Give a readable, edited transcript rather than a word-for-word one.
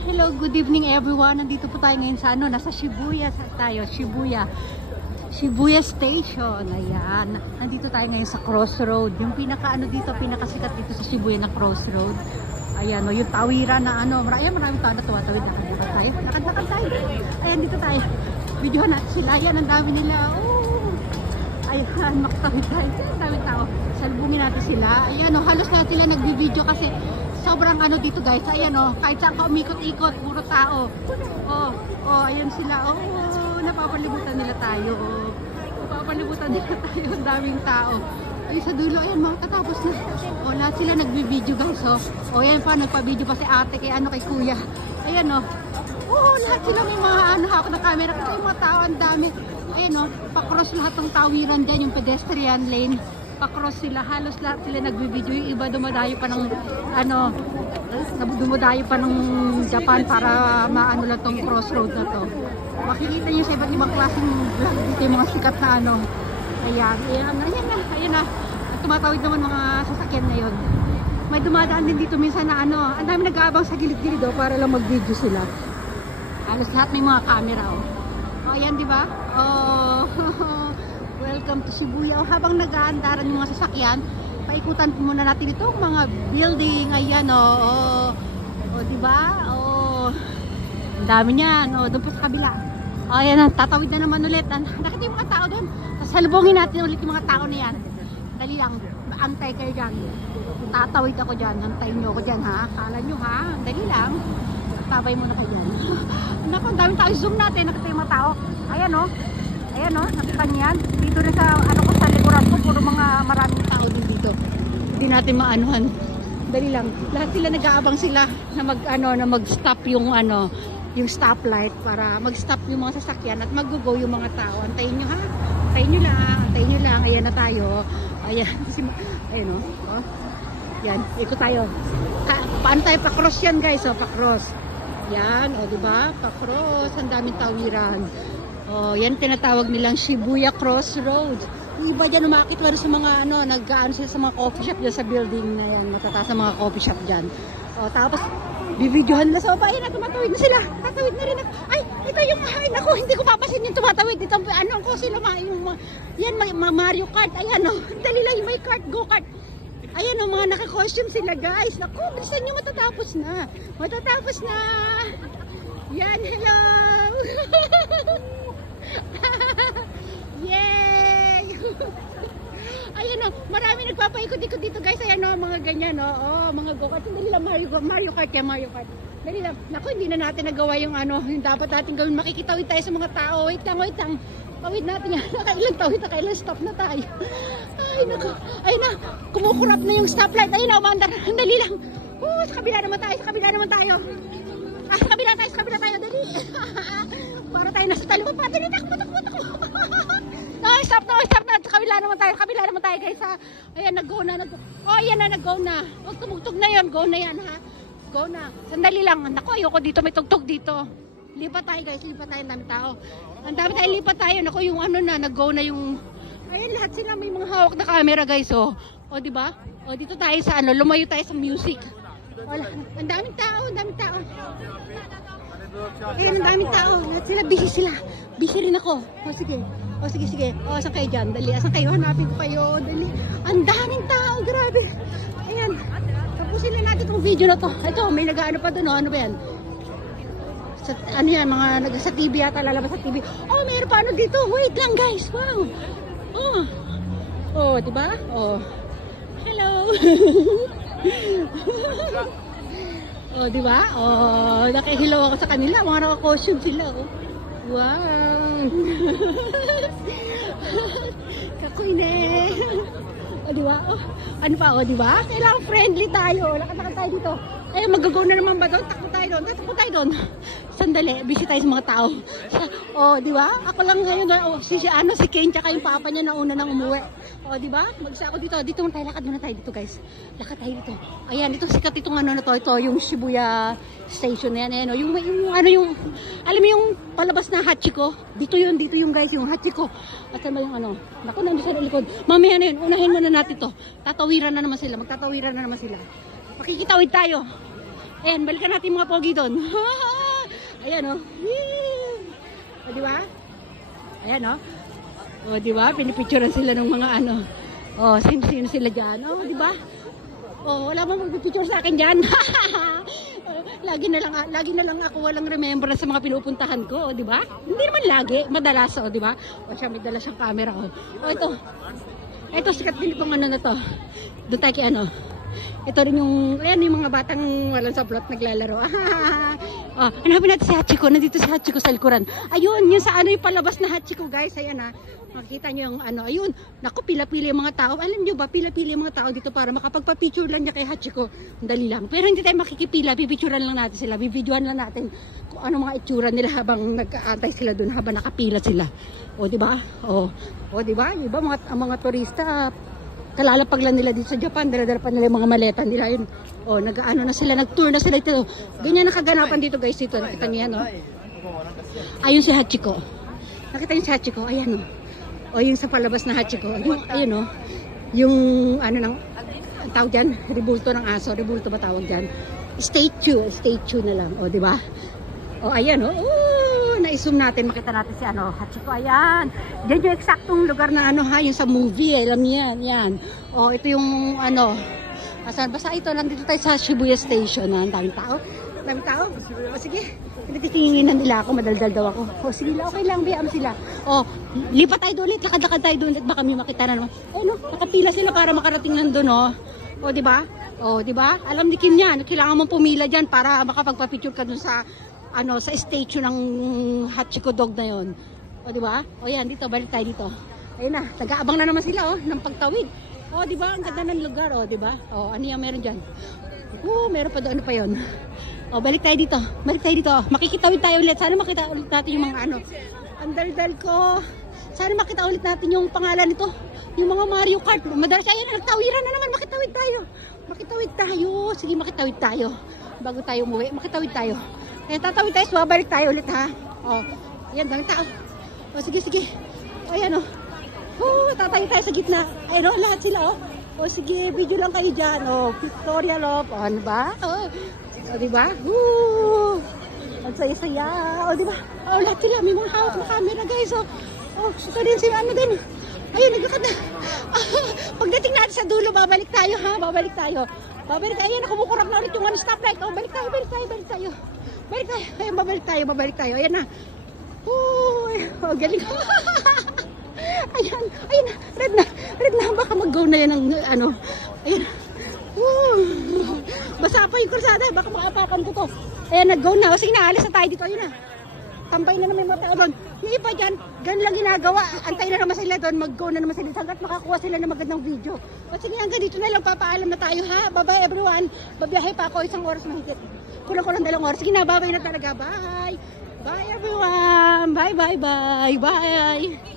Hello, good evening everyone. Nandito po tayo ngayon sa nasa Shibuya tayo, Shibuya Station. Ayan. Nandito tayo ngayon sa Crossroad. Yung pinakasikat dito sa Shibuya na Crossroad. Ayan, yung tawiran na maraming tao na tumatawid. Lakad tayo. Ayan, dito tayo. Videohan natin sila. Ayan, ang dami nila. Ayan, makatawid tayo. Ang dami tao. Salubungin natin sila. Ayan, halos lahat sila nagbibideo kasi sobrang dito guys. Ayan kahit saan ka umikot-ikot, puro tao. Ayan sila. Napapalibutan nila tayo. Ang daming tao. Ay, sa dulo, ayan, makatapos na. Lahat sila nagbibideo guys. Ayan pa, nagpa-video pa si ate kay kuya. Ayan lahat sila may mga hawak na camera. Kasi yung mga tao, ang dami. Ayan pa-cross lahat ng tawiran dyan, yung pedestrian lane. Pa-cross sila, halos lahat sila nagbibideo. Yung iba dumadayo pa ng Japan para maano lang tong crossroad na to. Makikita nyo sa iba't ibang klaseng vlog dito yung mga sikat na ayan na. Tumatawid naman mga sasakyan na yun. May dumadaan din dito minsan na ang dami nag-aabang sa gilid-gilid para lang mag-video sila. Halos lahat may mga camera ayan, di ba? Welcome to Shibuya. Habang nag-aandaran yung mga sasakyan, paikutan muna natin ito mga building. Ayan diba? Ang dami niyan. Doon po sa kabila. Ayan, tatawid na naman ulit. Nakita yung mga tao doon. Salubungin natin ulit yung mga tao na yan. Dali lang. Antay kayo dyan. Tatawid ako dyan. Antayin nyo ako dyan, ha? Kala nyo, ha? Dali lang. Tabay muna kayo dyan. Naku, ang daming tao. Zoom natin. Nakita yung mga tao. Ayan, Ayan nakita niyo yan. Dito na sa ko sa likuran ko, puro mga maraming tao din dito. Hindi natin maanuhan. Dali lang. Lahat sila nag-aabang sila na mag-stop yung yung stoplight para mag-stop yung mga sasakyan at mag-go yung mga tao. Antayin nyo, ha? Antayin nyo lang. Ayan na tayo. Ayan. Ayan Yan, ikot tayo. Paano tayo? Pa-cross yan, guys. Pa-cross. Yan, diba? Pa-cross. Ang daming tawiran. Yan tinatawag nilang Shibuya Crossroad. Iba dyan umakit sa mga nag-aano sila sa mga coffee shop dyan sa building na yan. Matataas sa mga coffee shop dyan. Tapos, bibidyohan nila sa baba. Ayan, tumatawid na sila. Tatawid na rin ako. Ay, ito yung, naku, hindi ko papasin yung tumatawid. Ito, ko sila, yan, Mario Kart. Ayan, dali lang, may kart, go-kart. Ayan mga naka-costume sila guys. Naku, bilisan nyo, matatapos na. Yan, hello. Yay! Ayan marami nagpapaikot-ikot dito guys. Ayan mga ganyan mga go-kart. Dali lang, Mario Kart. Dali lang. Naku, hindi na natin nagawa yung yung dapat natin gawin. Makikitawid tayo sa mga tao. Wait lang. Tawid natin yan. Nakailang stop na tayo. Ay, naku. Ayun na. Kumukurap na yung stoplight. Ayun na, umandar. Dali lang. Sa kabila naman tayo. Sa kabila tayo. Dali. Para tayo nasa talipa pa. Dali, takbo. Stop na. Sa kabila naman tayo, guys, ha. Ayan, nag-go na. Ayan na, nag-go na. Huwag tumugtog na yun. Go na yan, ha. Go na. Sandali lang. Naku, ayoko dito. May tugtog dito. Lipat tayo, guys. Ang dami tao. Ang dami tayo, lipat tayo. Naku, yung nag-go na yung... Ayan, lahat sila may mga hawak na camera, guys, diba? Dito tayo sa lumayo tayo sa music. Ang daming tao. Ayan, ang daming tao. Lahat sila, busy sila. Busy rin ako. Sige. Asan kayo dyan? Dali, asan kayo? Hanapin ko kayo. Dali. Ang daming tao, grabe. Ayan. Tapusin na natin itong video na to. Ito, may nag-ano pa doon, ano ba yan? Yan, mga sa TV yata, lalabas sa TV. Mayroon pa dito. Wait lang, guys. Wow. Diba? Hello. Diba? Nakihilaw ako sa kanila. Mga naka-costume sila. Wow. Kakuine. Diba? Ano pa? Diba? Kailangan friendly tayo. Lakad tayo dito. Ay, mag-go na naman ba doon? Takbo tayo doon. Sandali, busy tayo sa mga tao. Di ba? Ako lang ngayon, si Ken, tsaka yung papa niya nauna nang umuwi. Di ba? Mag-isa ako dito. Dito muna tayo, lakad muna tayo dito, guys. Lakad tayo dito. Ayan, ito sikat itong ito yung Shibuya Station na yan. Alam mo yung palabas na Hachiko? Dito yung guys, yung Hachiko. At saan ba yung Naku, nandun sa likod. Mamaya na yun, unahin muna natin to. Magtatawiran na naman sila. Makikitawid tayo. Ayan, balikan natin mga pogi doon. Ayan o. O, di ba? Ayan o. O, di ba? Pinipicturean sila ng mga ano. O, sino sila dyan. O, di ba? O, wala mo magpipicture sa akin dyan. Lagi na lang ako walang remembrance sa mga pinupuntahan ko, di ba? Hindi naman lagi, madalas, di ba? O siya, may dala siyang camera, ito. Ito, sikat din itong ano na to. Doon tayo kay ano. Ito rin yung, ayan, yung mga batang walang saplot naglalaro. Hanapin natin si Hachiko. Nandito si Hachiko sa likuran. Ayun, yun sa ano yung palabas na Hachiko, guys. Ayan makikita nyo yung ano. Ayun, naku, pila-pila yung mga tao. Alam nyo ba, pila-pila yung mga tao dito para makapagpa-picture lang niya kay Hachiko. Dali lang. Pero hindi tayo makikipila. Pipicturean lang natin sila. Bibidyoan lang natin kung ano mga itsura nila habang nag-aantay sila dun, habang nakapila sila. O, diba? O, diba? Iba mga turista, kalalapag lang nila dito sa Japan, dala-dala pa nila yung mga maleta nila yun. O, nag-ano na sila, nag-tour na sila dito. Ganyan nakaganapan dito, guys, dito. Nakita niyo yan, Ayun si Hachiko. Nakita niyo si Hachiko, ayan, O, yung sa palabas na Hachiko. Yung, ayun, yung, ano nang, ang tawag dyan, rebulto ng aso. Rebulto ba tawag dyan? Statue na lang, o, di ba? O, ayan, na-zoom natin, makita natin si Hachiko, ayan. Diyan yung eksaktong lugar na yung sa movie, alam niyo yan. O, ito yung basta ito, nandito tayo sa Shibuya Station, ang daming tao. O, sige, tinginan nila ako, madaldal daw ako. O, sige, okay lang, biyam sila. O, lipat tayo doon ulit, lakad-lakad tayo doon, at baka may makita na naman. Nakapila sila para makarating nandun, O, diba? O, diba? Alam ni Kim yan, kailangan mong pumila dyan para makapagpa-picture ka dun sa sa statue ng Hachiko dog na yon. O, di ba? O, yan, dito, balik tayo dito. Ayun na, nag-aabang na naman sila, ng pagtawid. O, di ba? Ang ganda ng lugar, di ba? O, ano yung meron dyan? Meron pa doon, ano pa yon? O, balik tayo dito. Makikitawid tayo ulit. Sana makita ulit natin yung mga Ang daldal ko. Sana makita ulit natin yung pangalan nito. Yung mga Mario Kart. Madalas, ayan, nagtawiran na naman. Makitawid tayo. Sige, makitawid tayo. Bago tayo umuwi, makitawid tayo. Tatawid tayo, babalik tayo ulit, ha? O, yan, daming tao. O, sige. O, yan, tatayo tayo sa gitna. Ayun, lahat sila, O, sige, video lang kayo dyan. O, pictorial, ano ba? O, diba? Ang saya-saya. O, diba? O, lahat sila, may mga hawak na camera, guys. O, ito din si din. Ayun, naglakad na. Pagdating natin sa dulo, babalik tayo, ha? Babalik tayo. Ayan, kumukurap na ulit yung stoplight. O, balik tayo. Ayan, babalik tayo. Ayan na. Galing. Ayan, red na. Baka mag-go na yan ng Ayan. Basa pa yung kursada, baka makapakan ko to. Ayan, nag-go na. O, sige na, alis na tayo dito. Ayun na. Tambay na naman yung mga tao doon. Yung iba dyan, ganun lang ginagawa. Antay na naman sila doon, mag-go na naman sila. Hanggat makakuha sila ng magandang video. O, sige, hanggang dito na lang, papaalam na tayo, ha? Bye-bye, everyone. Babiyahe pa ako, 1 oras mahigit. Kulang 2 oras. Sige na, bye-bye na talaga. Bye! Bye, everyone! Bye!